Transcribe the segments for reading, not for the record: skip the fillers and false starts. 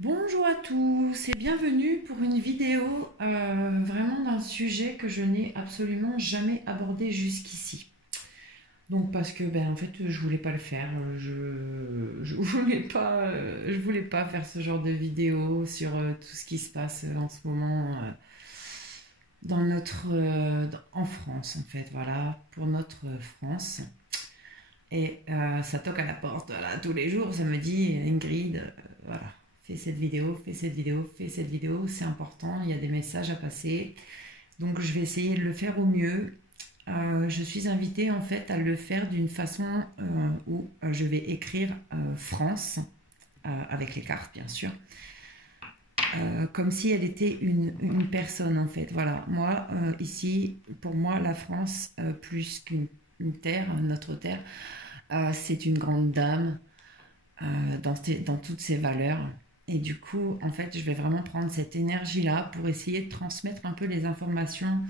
Bonjour à tous et bienvenue pour une vidéo vraiment d'un sujet que je n'ai absolument jamais abordé jusqu'ici. Donc parce que en fait je voulais pas le faire, je voulais pas faire ce genre de vidéo sur tout ce qui se passe en ce moment dans en France en fait, voilà, pour notre France. Et ça toque à la porte là, tous les jours, ça me dit Ingrid, voilà, fais cette vidéo, fais cette vidéo, fais cette vidéo, c'est important, il y a des messages à passer. Donc je vais essayer de le faire au mieux. Je suis invitée en fait à le faire d'une façon où je vais écrire France, avec les cartes bien sûr, comme si elle était une personne en fait. Voilà, moi ici, pour moi, la France, plus qu'une terre, notre terre, c'est une grande dame dans toutes ses valeurs. Et du coup, en fait, je vais vraiment prendre cette énergie-là pour essayer de transmettre un peu les informations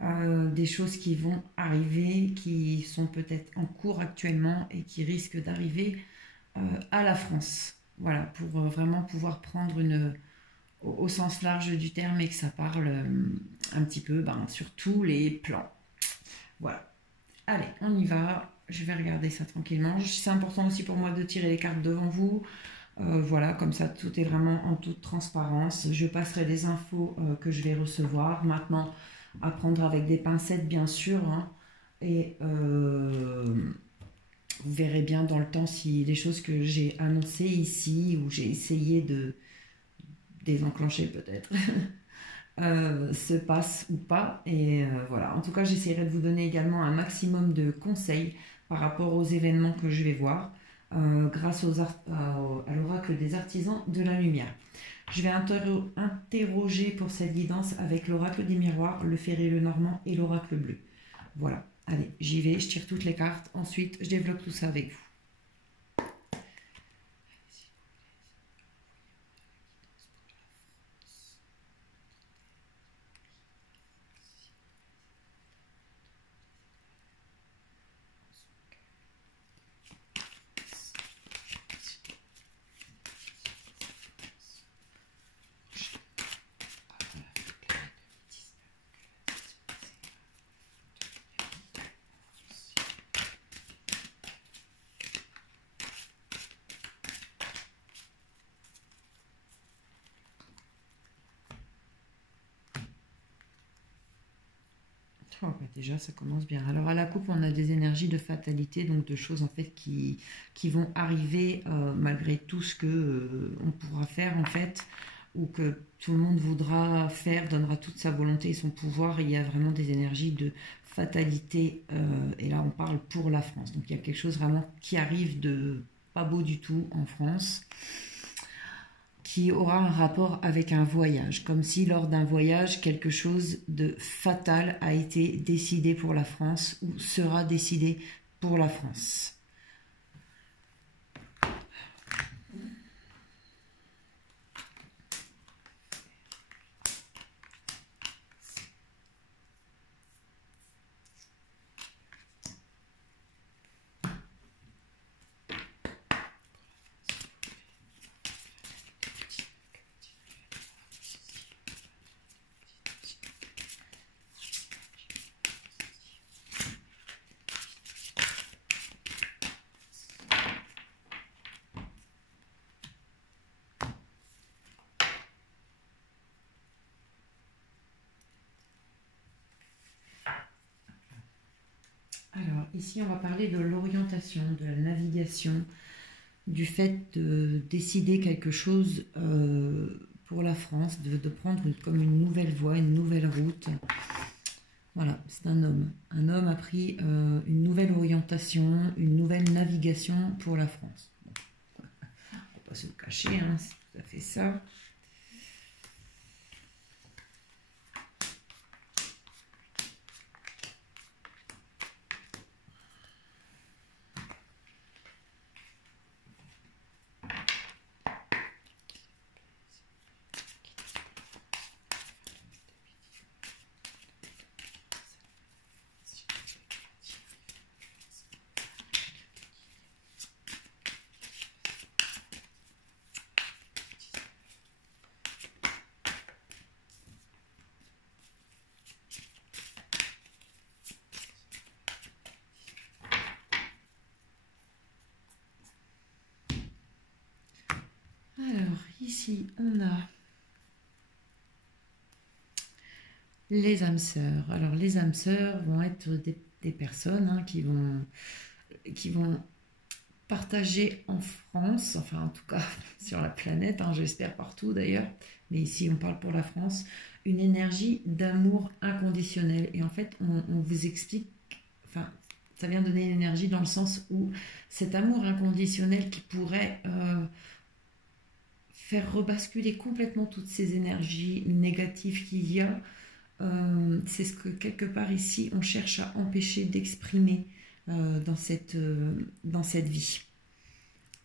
des choses qui vont arriver, qui sont peut-être en cours actuellement et qui risquent d'arriver à la France. Voilà, pour vraiment pouvoir prendre au sens large du terme et que ça parle un petit peu sur tous les plans. Voilà. Allez, on y va. Je vais regarder ça tranquillement. C'est important aussi pour moi de tirer les cartes devant vous. Voilà, comme ça, tout est vraiment en toute transparence. Je passerai les infos que je vais recevoir. Maintenant, à prendre avec des pincettes, bien sûr, hein. Et vous verrez bien dans le temps si les choses que j'ai annoncées ici, ou j'ai essayé de désenclencher peut-être, se passe ou pas. Et voilà, en tout cas, j'essaierai de vous donner également un maximum de conseils par rapport aux événements que je vais voir grâce à l'oracle des artisans de la lumière. Je vais interroger pour cette guidance avec l'oracle des miroirs, le ferré, le normand et l'oracle bleu. Voilà, allez, j'y vais, je tire toutes les cartes. Ensuite, je développe tout ça avec vous. Oh, bah déjà, ça commence bien. Alors, à la coupe, on a des énergies de fatalité, donc de choses en fait qui vont arriver malgré tout ce que on pourra faire en fait, ou que tout le monde voudra faire, donnera toute sa volonté et son pouvoir. Il y a vraiment des énergies de fatalité, et là, on parle pour la France. Donc, il y a quelque chose vraiment qui arrive de pas beau du tout en France, qui aura un rapport avec un voyage, comme si lors d'un voyage, quelque chose de fatal a été décidé pour la France ou sera décidé pour la France. Alors ici on va parler de l'orientation, de la navigation, du fait de décider quelque chose pour la France, de prendre comme une nouvelle voie, une nouvelle route. Voilà, c'est un homme. Un homme a pris une nouvelle orientation, une nouvelle navigation pour la France. Bon, on ne va pas se le cacher, hein, c'est tout à fait ça. ici, on a les âmes sœurs. Alors, les âmes sœurs vont être des personnes hein, qui vont partager en France, enfin en tout cas sur la planète, hein, j'espère partout d'ailleurs, mais ici on parle pour la France, une énergie d'amour inconditionnel. Et en fait, on vous explique, enfin, ça vient donner une énergie dans le sens où cet amour inconditionnel qui pourrait faire rebasculer complètement toutes ces énergies négatives qu'il y a, c'est ce que quelque part ici on cherche à empêcher d'exprimer dans cette vie.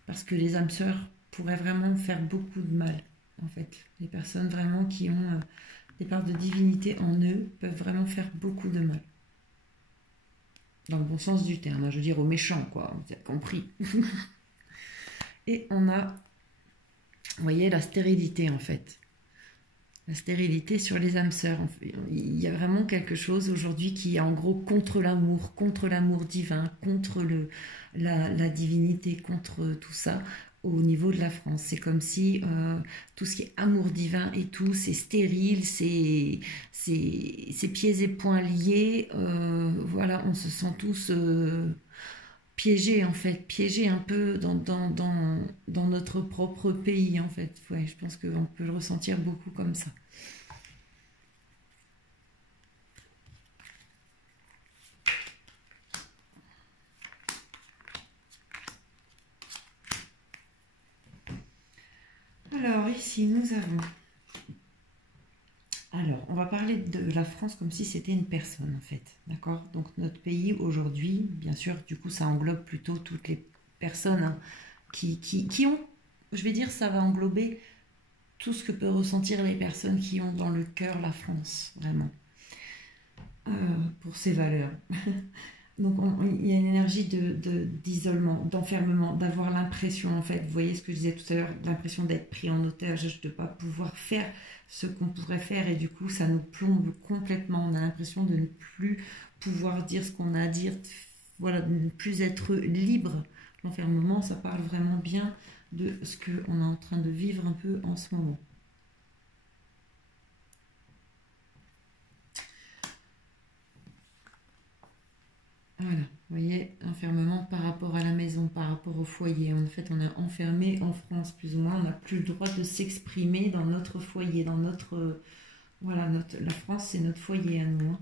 Parce que les âmes sœurs pourraient vraiment faire beaucoup de mal, en fait. Les personnes vraiment qui ont des parts de divinité en eux peuvent vraiment faire beaucoup de mal. Dans le bon sens du terme, hein, je veux dire aux méchants, quoi, vous avez compris. Et on a, vous voyez, la stérilité, en fait. La stérilité sur les âmes sœurs. Il y a vraiment quelque chose aujourd'hui qui est en gros contre l'amour divin, contre la divinité, contre tout ça au niveau de la France. C'est comme si tout ce qui est amour divin et tout, c'est stérile, c'est pieds et poings liés. Voilà, on se sent tous piégés en fait, piégés un peu dans notre propre pays en fait. Ouais, je pense qu'on peut le ressentir beaucoup comme ça. Alors ici nous avons... Alors, on va parler de la France comme si c'était une personne, en fait. D'accord? Donc, notre pays, aujourd'hui, bien sûr, du coup, ça englobe plutôt toutes les personnes hein, qui ont... Je vais dire, ça va englober tout ce que peuvent ressentir les personnes qui ont dans le cœur la France, vraiment. Pour ses valeurs. Donc, il y a une énergie d'isolement, d'enfermement, d'avoir l'impression, en fait, vous voyez ce que je disais tout à l'heure, l'impression d'être pris en otage, de ne pas pouvoir faire ce qu'on pourrait faire, et du coup, ça nous plombe complètement. On a l'impression de ne plus pouvoir dire ce qu'on a à dire, voilà, de ne plus être libre. L'enfermement, ça parle vraiment bien de ce qu'on est en train de vivre un peu en ce moment. Voilà, vous voyez, enfermement par rapport à la maison, par rapport au foyer. En fait, on est enfermé en France, plus ou moins. On n'a plus le droit de s'exprimer dans notre foyer, dans notre... Voilà, la France, c'est notre foyer à nous. Hein.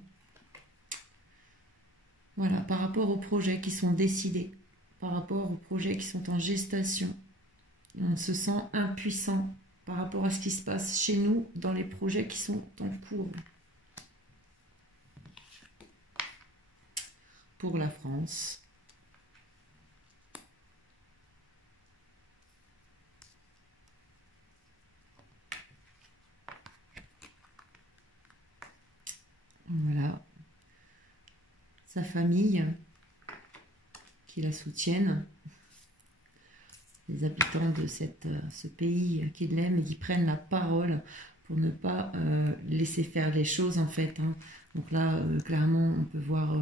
Voilà, par rapport aux projets qui sont décidés, par rapport aux projets qui sont en gestation, on se sent impuissant par rapport à ce qui se passe chez nous dans les projets qui sont en cours. Pour la France. Voilà. Sa famille qui la soutiennent. Les habitants de ce pays qui l'aiment et qui prennent la parole pour ne pas laisser faire les choses en fait. Hein. Donc là, clairement, on peut voir...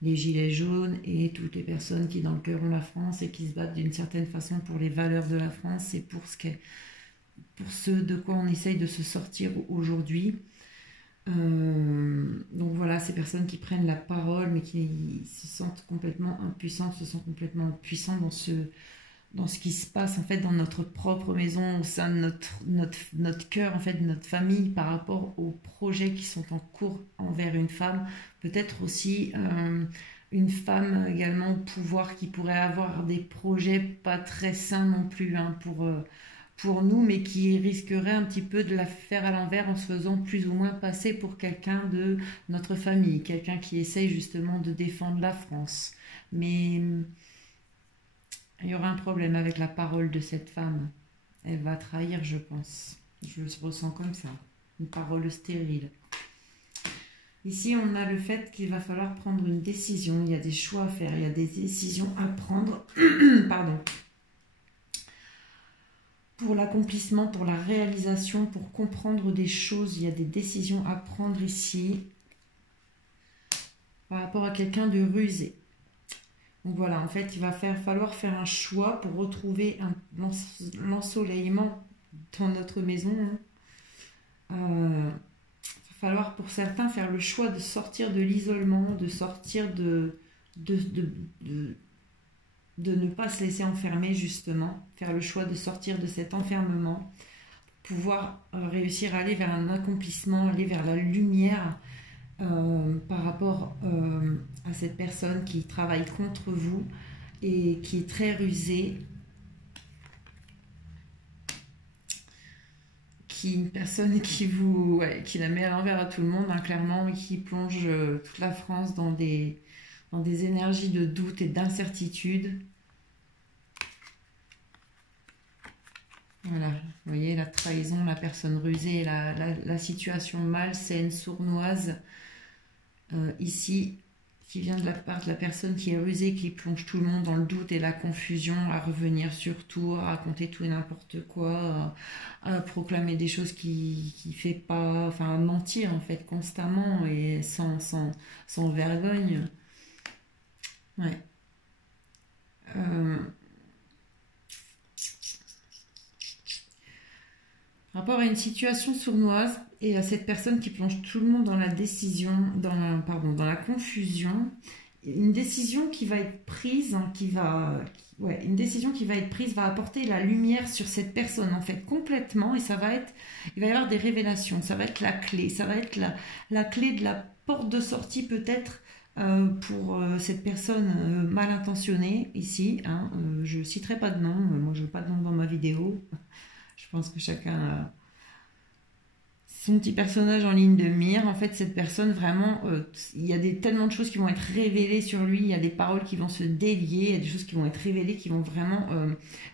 les gilets jaunes et toutes les personnes qui dans le cœur ont la France et qui se battent d'une certaine façon pour les valeurs de la France et pour ce de quoi on essaye de se sortir aujourd'hui. Donc voilà, ces personnes qui prennent la parole mais qui se sentent complètement impuissantes, se sentent complètement impuissants dans ce qui se passe en fait dans notre propre maison, au sein de notre cœur, en fait, de notre famille, par rapport aux projets qui sont en cours envers une femme, peut-être aussi une femme également au pouvoir qui pourrait avoir des projets pas très sains non plus hein, pour nous, mais qui risquerait un petit peu de la faire à l'envers en se faisant plus ou moins passer pour quelqu'un de notre famille, quelqu'un qui essaye justement de défendre la France. Mais... il y aura un problème avec la parole de cette femme. Elle va trahir, je pense. Je le ressens comme ça. Une parole stérile. Ici, on a le fait qu'il va falloir prendre une décision. Il y a des choix à faire. Il y a des décisions à prendre. Pardon. Pour l'accomplissement, pour la réalisation, pour comprendre des choses. Il y a des décisions à prendre ici. Par rapport à quelqu'un de rusé. Donc voilà, en fait, il va falloir faire un choix pour retrouver l'ensoleillement dans notre maison. Hein. Va falloir pour certains faire le choix de sortir de l'isolement, de sortir de, de, de, de ne pas se laisser enfermer justement, faire le choix de sortir de cet enfermement, pouvoir réussir à aller vers un accomplissement, aller vers la lumière par rapport à cette personne qui travaille contre vous et qui est très rusée, qui est une personne qui la met à l'envers à tout le monde, hein, clairement, et qui plonge toute la France dans des énergies de doute et d'incertitude. Voilà, vous voyez, la trahison, la personne rusée, la situation malsaine, sournoise, ici, qui vient de la part de la personne qui est rusée, qui plonge tout le monde dans le doute et la confusion, à revenir sur tout, à raconter tout et n'importe quoi, à proclamer des choses qui fait pas, enfin à mentir en fait constamment et sans vergogne. Ouais. Par rapport à une situation sournoise et à cette personne qui plonge tout le monde dans la décision, dans la confusion, une décision qui va être prise, hein, une décision qui va être prise va apporter la lumière sur cette personne en fait complètement, et il va y avoir des révélations, ça va être la clé, ça va être la clé de la porte de sortie peut-être pour cette personne mal intentionnée ici. Hein, je citerai pas de nom, moi je veux pas de nom dans ma vidéo. Je pense que chacun a son petit personnage en ligne de mire. En fait, cette personne, vraiment, il y a tellement de choses qui vont être révélées sur lui. Il y a des paroles qui vont se délier. Il y a des choses qui vont être révélées, qui vont vraiment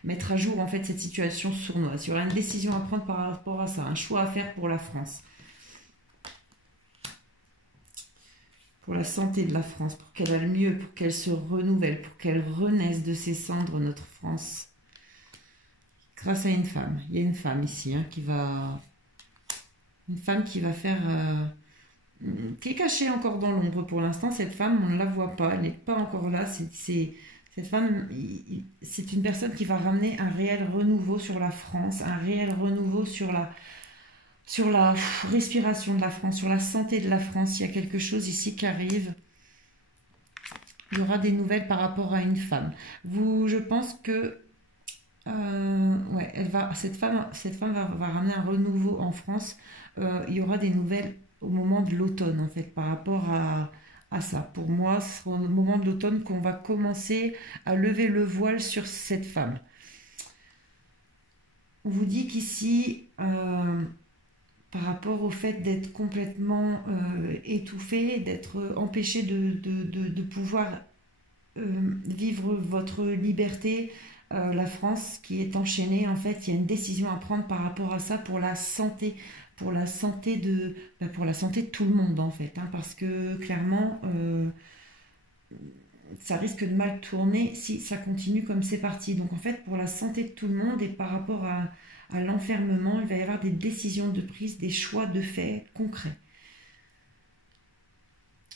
mettre à jour, en fait, cette situation sournoise. Il y aura une décision à prendre par rapport à ça, un choix à faire pour la France. Pour la santé de la France, pour qu'elle aille mieux, pour qu'elle se renouvelle, pour qu'elle renaisse de ses cendres, notre France. Grâce à une femme. Il y a une femme ici hein, qui va faire... qui est cachée encore dans l'ombre pour l'instant. Cette femme, on ne la voit pas. Elle n'est pas encore là. Cette femme, c'est une personne qui va ramener un réel renouveau sur la France, un réel renouveau sur la respiration de la France, sur la santé de la France. Il y a quelque chose ici qui arrive. Il y aura des nouvelles par rapport à une femme. Je pense que cette femme va ramener un renouveau en France. Il y aura des nouvelles au moment de l'automne en fait par rapport à ça. Pour moi, ce sera au moment de l'automne qu'on va commencer à lever le voile sur cette femme. On vous dit qu'ici, par rapport au fait d'être complètement étouffé, d'être empêché de pouvoir vivre votre liberté, la France qui est enchaînée, en fait, il y a une décision à prendre par rapport à ça pour la santé de tout le monde, en fait, hein, parce que clairement, ça risque de mal tourner si ça continue comme c'est parti. Donc, en fait, pour la santé de tout le monde et par rapport à l'enfermement, il va y avoir des décisions de prise, des choix de fait concrets.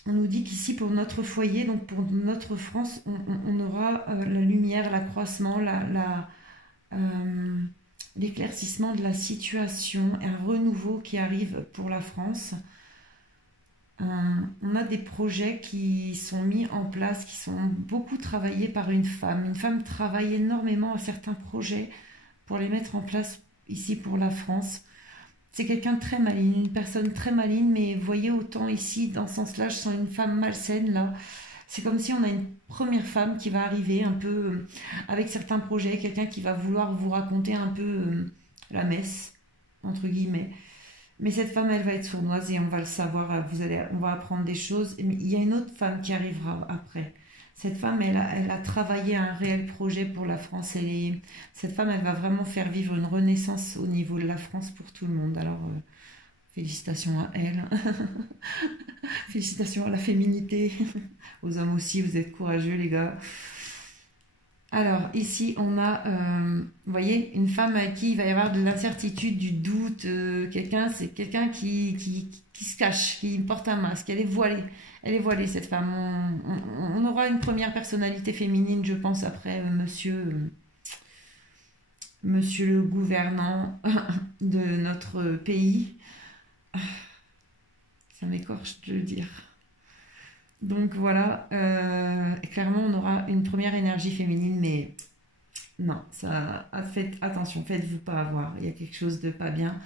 On nous dit qu'ici, pour notre foyer, donc pour notre France, on aura la lumière, l'accroissement, l'éclaircissement de la situation, un renouveau qui arrive pour la France. On a des projets qui sont mis en place, qui sont beaucoup travaillés par une femme. Une femme travaille énormément à certains projets pour les mettre en place ici pour la France. C'est quelqu'un de très maligne, une personne très maligne, mais vous voyez autant ici, dans ce sens-là, je sens une femme malsaine, là. C'est comme si on a une première femme qui va arriver un peu avec certains projets, quelqu'un qui va vouloir vous raconter un peu la messe, entre guillemets. Mais cette femme, elle va être sournoise et on va le savoir, on va apprendre des choses. Mais il y a une autre femme qui arrivera après. Cette femme, elle a travaillé un réel projet pour la France. Cette femme, elle va vraiment faire vivre une renaissance au niveau de la France pour tout le monde. Alors, félicitations à elle. Félicitations à la féminité. Aux hommes aussi, vous êtes courageux, les gars. Alors, ici, on a, vous voyez, une femme à qui il va y avoir de l'incertitude, du doute. C'est quelqu'un qui se cache, qui porte un masque. Elle est voilée. Elle est voilée, cette femme. On aura une première personnalité féminine, je pense, après monsieur monsieur le gouvernant de notre pays. Ça m'écorche de le dire. Donc voilà, clairement on aura une première énergie féminine, mais non, ça, faites attention, faites-vous pas avoir, il y a quelque chose de pas bien.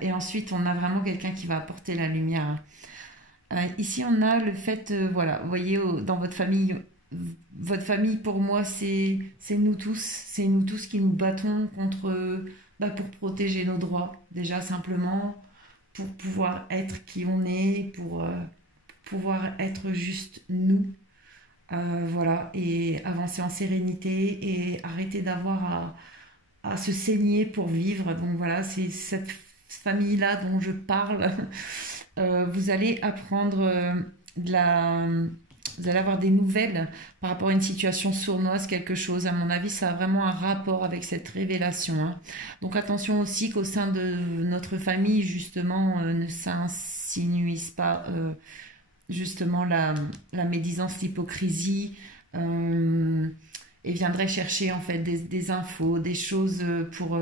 Et ensuite on a vraiment quelqu'un qui va apporter la lumière. Ici on a le fait, voilà, vous voyez dans votre famille pour moi c'est nous tous qui nous battons contre, pour protéger nos droits, déjà simplement, pour pouvoir être qui on est, pour pouvoir être juste nous, voilà, et avancer en sérénité et arrêter d'avoir à se saigner pour vivre. Donc voilà, c'est cette famille-là dont je parle. Vous allez apprendre de la... Vous allez avoir des nouvelles par rapport à une situation sournoise, quelque chose. À mon avis, ça a vraiment un rapport avec cette révélation, hein. Donc attention aussi qu'au sein de notre famille, justement, ne s'insinuise pas justement la médisance, l'hypocrisie, et viendrait chercher en fait des infos, des choses pour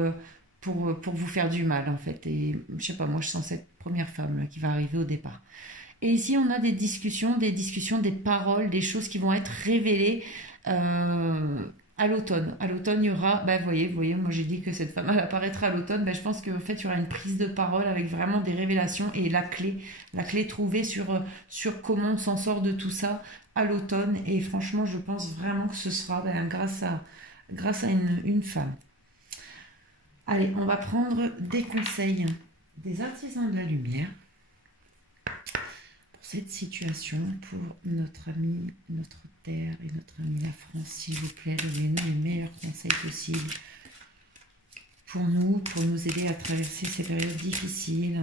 vous faire du mal en fait. Et je sais pas, moi je sens cette première femme là, qui va arriver au départ. Et ici on a des discussions, des paroles, des choses qui vont être révélées à l'automne. À l'automne, il y aura, vous voyez, moi j'ai dit que cette femme elle apparaîtra à l'automne. Je pense qu'en fait il y aura une prise de parole avec vraiment des révélations et la clé trouvée sur comment on s'en sort de tout ça à l'automne. Et franchement, je pense vraiment que ce sera grâce à une femme. Allez, on va prendre des conseils des artisans de la lumière pour cette situation, pour notre ami, notre terre et notre ami la France, s'il vous plaît. Donnez-nous les meilleurs conseils possibles pour nous aider à traverser ces périodes difficiles,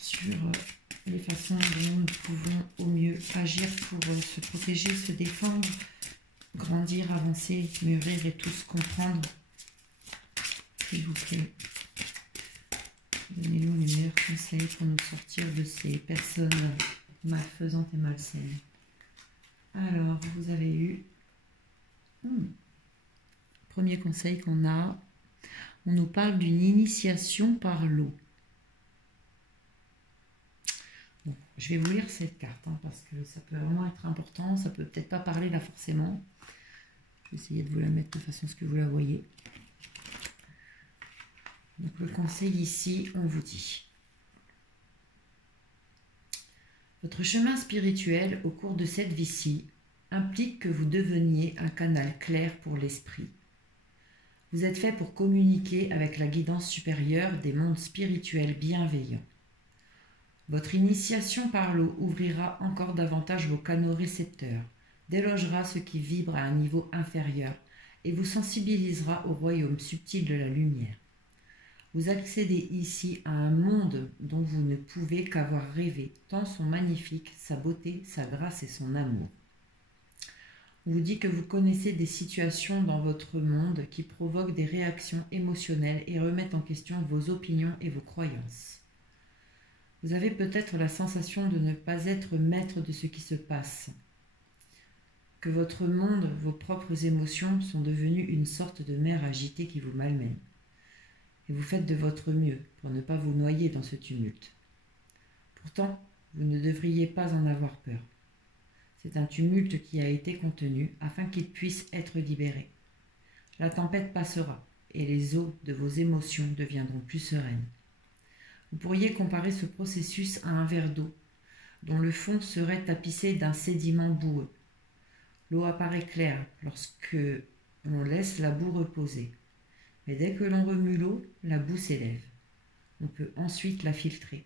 sur les façons dont nous pouvons au mieux agir pour se protéger, se défendre, grandir, avancer, mûrir et tous comprendre. S'il vous plaît, donnez-nous les meilleurs conseils pour nous sortir de ces personnes malfaisantes et malsaines. Alors, vous avez eu... Premier conseil qu'on a, on nous parle d'une initiation par l'eau. Bon, je vais vous lire cette carte, parce que ça peut vraiment être important, ça peut peut-être pas parler là forcément. Je vais essayer de vous la mettre de façon à ce que vous la voyez. Donc le conseil ici, on vous dit: votre chemin spirituel au cours de cette vie-ci implique que vous deveniez un canal clair pour l'esprit. Vous êtes fait pour communiquer avec la guidance supérieure des mondes spirituels bienveillants. Votre initiation par l'eau ouvrira encore davantage vos canaux récepteurs, délogera ce qui vibre à un niveau inférieur et vous sensibilisera au royaume subtil de la lumière. Vous accédez ici à un monde dont vous ne pouvez qu'avoir rêvé, tant sont magnifiques sa beauté, sa grâce et son amour. On vous dit que vous connaissez des situations dans votre monde qui provoquent des réactions émotionnelles et remettent en question vos opinions et vos croyances. Vous avez peut-être la sensation de ne pas être maître de ce qui se passe, que votre monde, vos propres émotions sont devenues une sorte de mer agitée qui vous malmène. Et vous faites de votre mieux pour ne pas vous noyer dans ce tumulte. Pourtant, vous ne devriez pas en avoir peur. C'est un tumulte qui a été contenu afin qu'il puisse être libéré. La tempête passera et les eaux de vos émotions deviendront plus sereines. Vous pourriez comparer ce processus à un verre d'eau dont le fond serait tapissé d'un sédiment boueux. L'eau apparaît claire lorsque l'on laisse la boue reposer. Mais dès que l'on remue l'eau, la boue s'élève. On peut ensuite la filtrer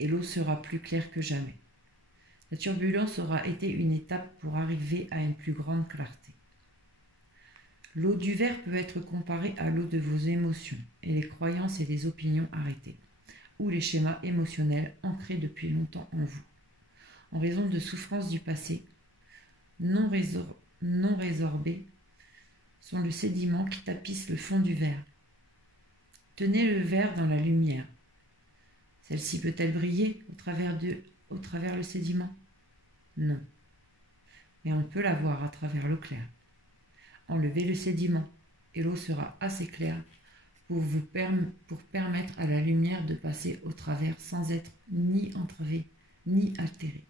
et l'eau sera plus claire que jamais. La turbulence aura été une étape pour arriver à une plus grande clarté. L'eau du verre peut être comparée à l'eau de vos émotions et les croyances et les opinions arrêtées, ou les schémas émotionnels ancrés depuis longtemps en vous, en raison de souffrances du passé, non résorbées, sont le sédiment qui tapisse le fond du verre. Tenez le verre dans la lumière. Celle-ci peut-elle briller au travers le sédiment? Non. Mais on peut la voir à travers l'eau claire. Enlevez le sédiment et l'eau sera assez claire pour permettre à la lumière de passer au travers sans être ni entravée ni altérée.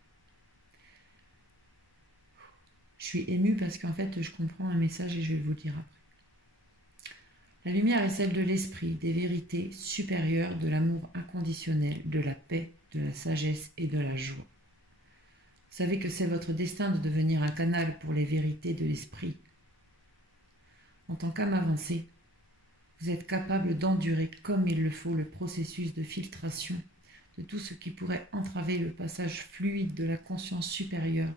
Je suis émue parce qu'en fait, je comprends un message et je vais vous le dire après. La lumière est celle de l'esprit, des vérités supérieures, de l'amour inconditionnel, de la paix, de la sagesse et de la joie. Vous savez que c'est votre destin de devenir un canal pour les vérités de l'esprit. En tant qu'âme avancée, vous êtes capable d'endurer comme il le faut le processus de filtration de tout ce qui pourrait entraver le passage fluide de la conscience supérieure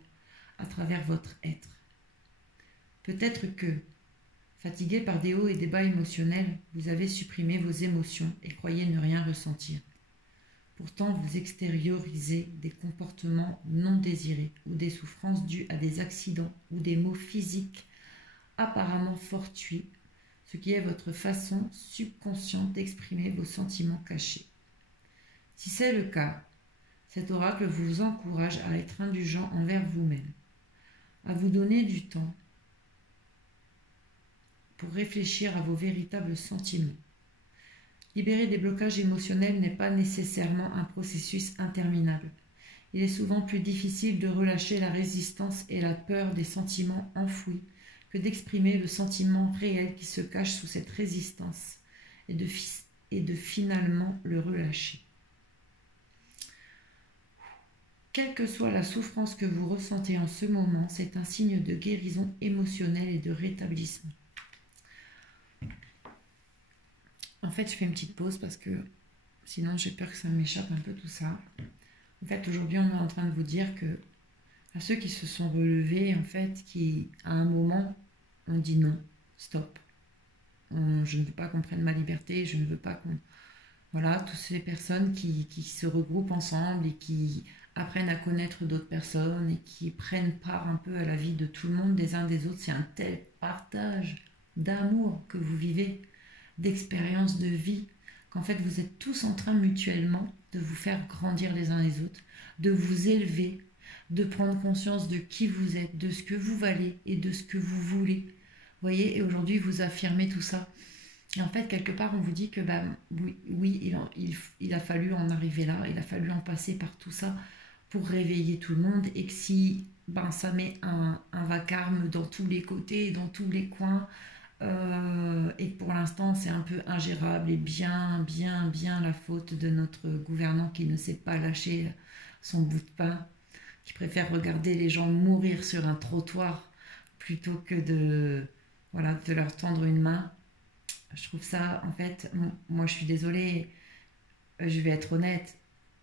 à travers votre être. Peut-être que, fatigué par des hauts et des bas émotionnels, vous avez supprimé vos émotions et croyez ne rien ressentir. Pourtant, vous extériorisez des comportements non désirés ou des souffrances dues à des accidents ou des maux physiques apparemment fortuits, ce qui est votre façon subconsciente d'exprimer vos sentiments cachés. Si c'est le cas, cet oracle vous encourage à être indulgent envers vous-même, à vous donner du temps pour réfléchir à vos véritables sentiments. Libérer des blocages émotionnels n'est pas nécessairement un processus interminable. Il est souvent plus difficile de relâcher la résistance et la peur des sentiments enfouis que d'exprimer le sentiment réel qui se cache sous cette résistance et de finalement le relâcher. Quelle que soit la souffrance que vous ressentez en ce moment, c'est un signe de guérison émotionnelle et de rétablissement. En fait, je fais une petite pause parce que sinon j'ai peur que ça m'échappe un peu tout ça. En fait, aujourd'hui, on est en train de vous dire que à ceux qui se sont relevés, en fait, qui à un moment ont dit non, stop. Je ne veux pas qu'on prenne ma liberté, je ne veux pas qu'on... Voilà, toutes ces personnes qui se regroupent ensemble et qui apprennent à connaître d'autres personnes et qui prennent part un peu à la vie de tout le monde, des uns des autres. C'est un tel partage d'amour que vous vivez, d'expériences de vie, qu'en fait vous êtes tous en train mutuellement de vous faire grandir les uns les autres, de vous élever, de prendre conscience de qui vous êtes, de ce que vous valez et de ce que vous voulez. Vous voyez, et aujourd'hui vous affirmez tout ça. Et en fait, quelque part, on vous dit que oui, il a fallu en arriver là, il a fallu en passer par tout ça pour réveiller tout le monde, et que si ça met un vacarme dans tous les côtés, dans tous les coins, et que pour l'instant c'est un peu ingérable et bien la faute de notre gouvernant qui ne sait pas lâcher son bout de pain, qui préfère regarder les gens mourir sur un trottoir plutôt que de leur tendre une main. Je trouve ça, en fait, moi je suis désolée, je vais être honnête,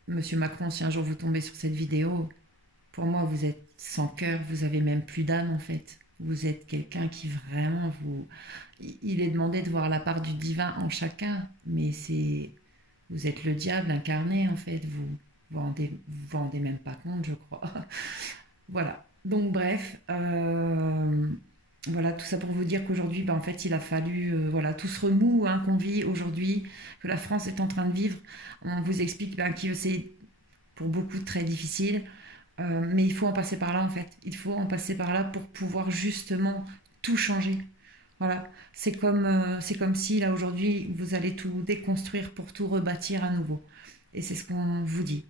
Monsieur Macron, si un jour vous tombez sur cette vidéo, pour moi vous êtes sans cœur, vous avez même plus d'âme en fait. Vous êtes quelqu'un qui vraiment vous... Il est demandé de voir la part du divin en chacun, mais vous êtes le diable incarné en fait, vous rendez même pas compte, je crois. Voilà, donc bref, voilà, tout ça pour vous dire qu'aujourd'hui, en fait, il a fallu, tout ce remous qu'on vit aujourd'hui, que la France est en train de vivre. On vous explique que c'est pour beaucoup très difficile, mais il faut en passer par là, en fait. Il faut en passer par là pour pouvoir justement tout changer. Voilà, c'est comme si, là, aujourd'hui, vous allez tout déconstruire pour tout rebâtir à nouveau. Et c'est ce qu'on vous dit.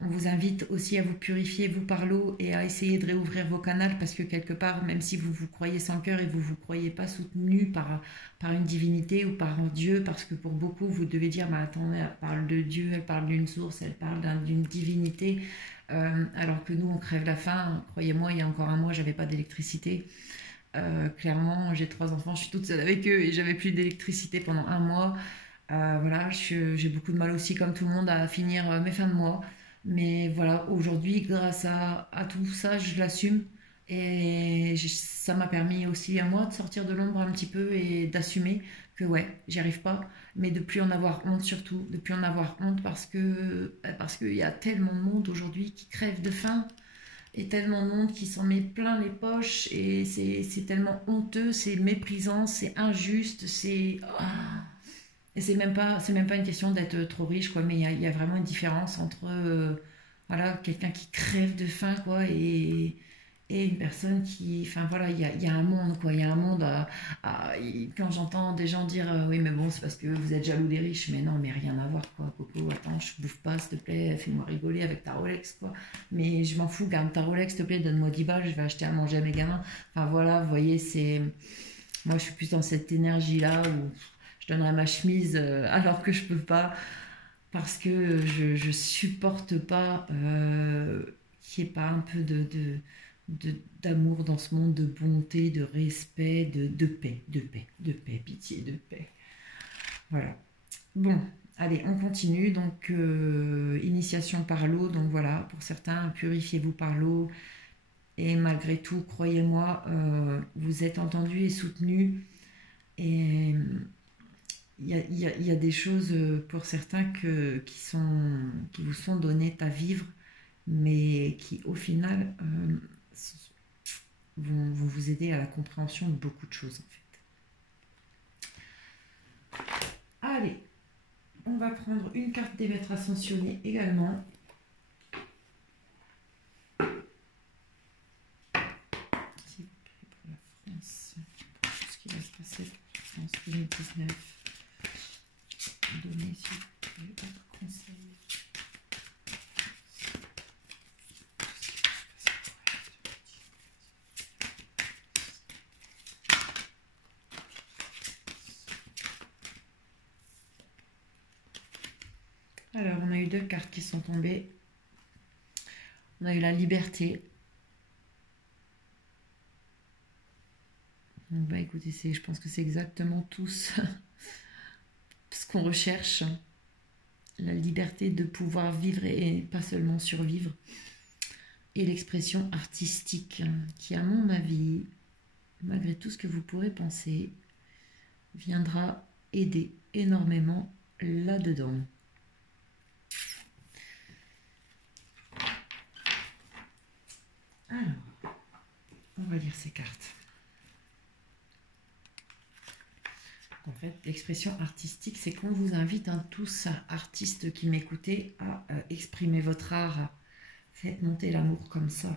On vous invite aussi à vous purifier, vous, par l'eau, et à essayer de réouvrir vos canaux, parce que quelque part, même si vous vous croyez sans cœur et vous ne vous croyez pas soutenu par une divinité ou par Dieu, parce que pour beaucoup, vous devez dire, attendez, elle parle de Dieu, elle parle d'une source, elle parle d'une divinité, alors que nous, on crève la faim. Croyez-moi, il y a encore un mois, je n'avais pas d'électricité. Clairement, j'ai 3 enfants, je suis toute seule avec eux et j'avais plus d'électricité pendant un mois. Voilà, j'ai beaucoup de mal aussi, comme tout le monde, à finir mes fins de mois. Mais voilà, aujourd'hui, grâce à tout ça, je l'assume. Et ça m'a permis aussi à moi de sortir de l'ombre un petit peu et d'assumer que ouais, j'y arrive pas. Mais de plus en avoir honte surtout, de plus en avoir honte parce qu'il y a tellement de monde aujourd'hui qui crève de faim. Et tellement de monde qui s'en met plein les poches. Et c'est tellement honteux, c'est méprisant, c'est injuste, c'est... Et c'est même pas une question d'être trop riche, quoi, mais il y a vraiment une différence entre quelqu'un qui crève de faim, quoi, et et une personne qui, enfin voilà, il y a un monde, quoi, il y a un monde quand j'entends des gens dire oui mais bon c'est parce que vous êtes jaloux des riches, mais non mais rien à voir quoi, Coco, attends je bouffe pas s'il te plaît, fais-moi rigoler avec ta Rolex quoi, mais je m'en fous, garde ta Rolex s'il te plaît, donne-moi 10 balles, je vais acheter à manger à mes gamins, enfin voilà, vous voyez c'est, moi je suis plus dans cette énergie là où je donnerais ma chemise alors que je peux pas, parce que je supporte pas qu'il n'y ait pas un peu d'amour dans ce monde, de bonté, de respect, de paix, pitié, de paix. Voilà. Bon, allez, on continue. Donc, initiation par l'eau. Donc voilà, pour certains, purifiez-vous par l'eau. Et malgré tout, croyez-moi, vous êtes entendus et soutenus. Et il y a des choses pour certains qui vous sont données à vivre, mais qui au final vont vous aider à la compréhension de beaucoup de choses en fait. Allez, on va prendre une carte des maîtres ascensionnés également. C'est pour la France, pour ce qui va se passer en France 2019. Donnez s'il vous plaît votre conseil. Alors, on a eu deux cartes qui sont tombées. On a eu la liberté. Donc, bah écoutez, je pense que c'est exactement tout ce qu'on recherche. La liberté de pouvoir vivre et pas seulement survivre. Et l'expression artistique qui, à mon avis, malgré tout ce que vous pourrez penser, viendra aider énormément là-dedans. Alors, on va lire ces cartes. En fait, l'expression artistique, c'est qu'on vous invite, tous artistes qui m'écoutez, à exprimer votre art. Faites monter l'amour comme ça.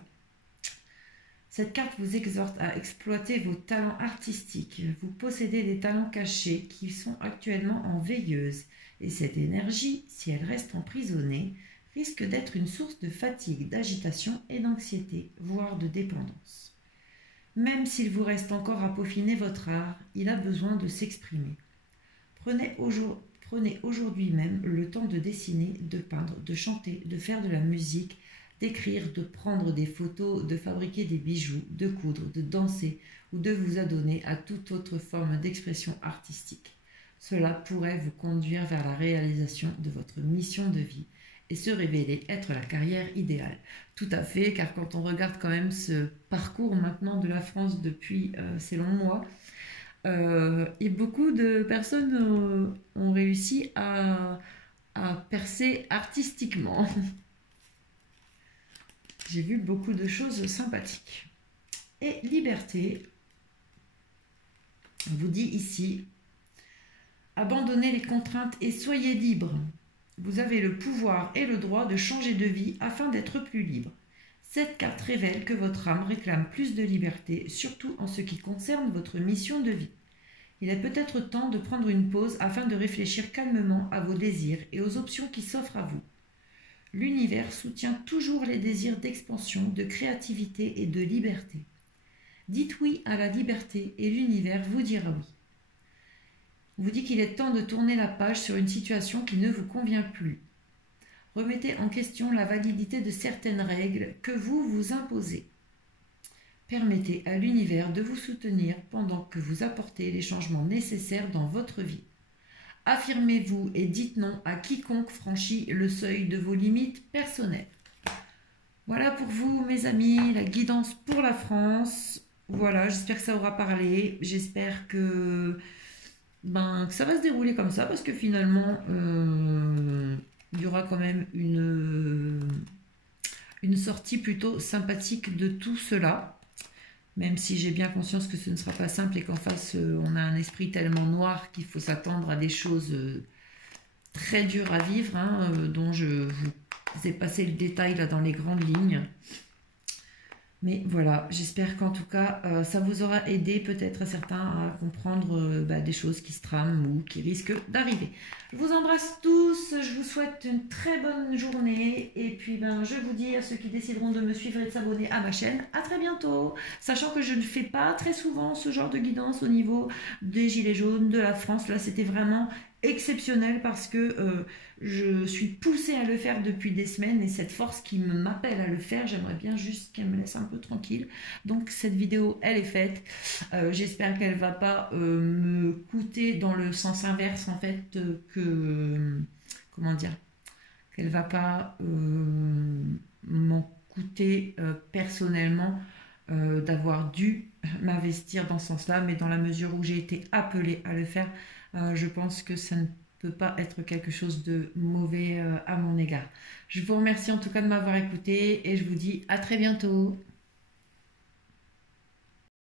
Cette carte vous exhorte à exploiter vos talents artistiques. Vous possédez des talents cachés qui sont actuellement en veilleuse. Et cette énergie, si elle reste emprisonnée, risque d'être une source de fatigue, d'agitation et d'anxiété, voire de dépendance. Même s'il vous reste encore à peaufiner votre art, il a besoin de s'exprimer. Prenez aujourd'hui même le temps de dessiner, de peindre, de chanter, de faire de la musique, d'écrire, de prendre des photos, de fabriquer des bijoux, de coudre, de danser ou de vous adonner à toute autre forme d'expression artistique. Cela pourrait vous conduire vers la réalisation de votre mission de vie et se révéler être la carrière idéale. Tout à fait, car quand on regarde quand même ce parcours maintenant de la France depuis ces longs mois, et beaucoup de personnes ont réussi à percer artistiquement. J'ai vu beaucoup de choses sympathiques. Et liberté, on vous dit ici, abandonnez les contraintes et soyez libre. Vous avez le pouvoir et le droit de changer de vie afin d'être plus libre. Cette carte révèle que votre âme réclame plus de liberté, surtout en ce qui concerne votre mission de vie. Il est peut-être temps de prendre une pause afin de réfléchir calmement à vos désirs et aux options qui s'offrent à vous. L'univers soutient toujours les désirs d'expansion, de créativité et de liberté. Dites oui à la liberté et l'univers vous dira oui. On vous dit qu'il est temps de tourner la page sur une situation qui ne vous convient plus. Remettez en question la validité de certaines règles que vous vous imposez. Permettez à l'univers de vous soutenir pendant que vous apportez les changements nécessaires dans votre vie. Affirmez-vous et dites non à quiconque franchit le seuil de vos limites personnelles. Voilà pour vous, mes amis, la guidance pour la France. Voilà, j'espère que ça aura parlé. J'espère que ça va se dérouler comme ça, parce que finalement, il y aura quand même une sortie plutôt sympathique de tout cela. Même si j'ai bien conscience que ce ne sera pas simple et qu'en face, on a un esprit tellement noir qu'il faut s'attendre à des choses très dures à vivre, dont je vous ai passé le détail là dans les grandes lignes. Mais voilà, j'espère qu'en tout cas, ça vous aura aidé peut-être à certains à comprendre des choses qui se trament ou qui risquent d'arriver. Je vous embrasse tous, je vous souhaite une très bonne journée et puis je vous dis à ceux qui décideront de me suivre et de s'abonner à ma chaîne, à très bientôt. Sachant que je ne fais pas très souvent ce genre de guidance au niveau des gilets jaunes, de la France. Là, c'était vraiment exceptionnel parce que je suis poussée à le faire depuis des semaines et cette force qui m'appelle à le faire, j'aimerais bien juste qu'elle me laisse un peu tranquille. Donc cette vidéo, elle est faite. J'espère qu'elle va pas me coûter dans le sens inverse en fait comment dire, qu'elle va pas m'en coûter personnellement d'avoir dû m'investir dans ce sens-là, mais dans la mesure où j'ai été appelée à le faire, je pense que ça ne peut pas être quelque chose de mauvais à mon égard. Je vous remercie en tout cas de m'avoir écouté et je vous dis à très bientôt.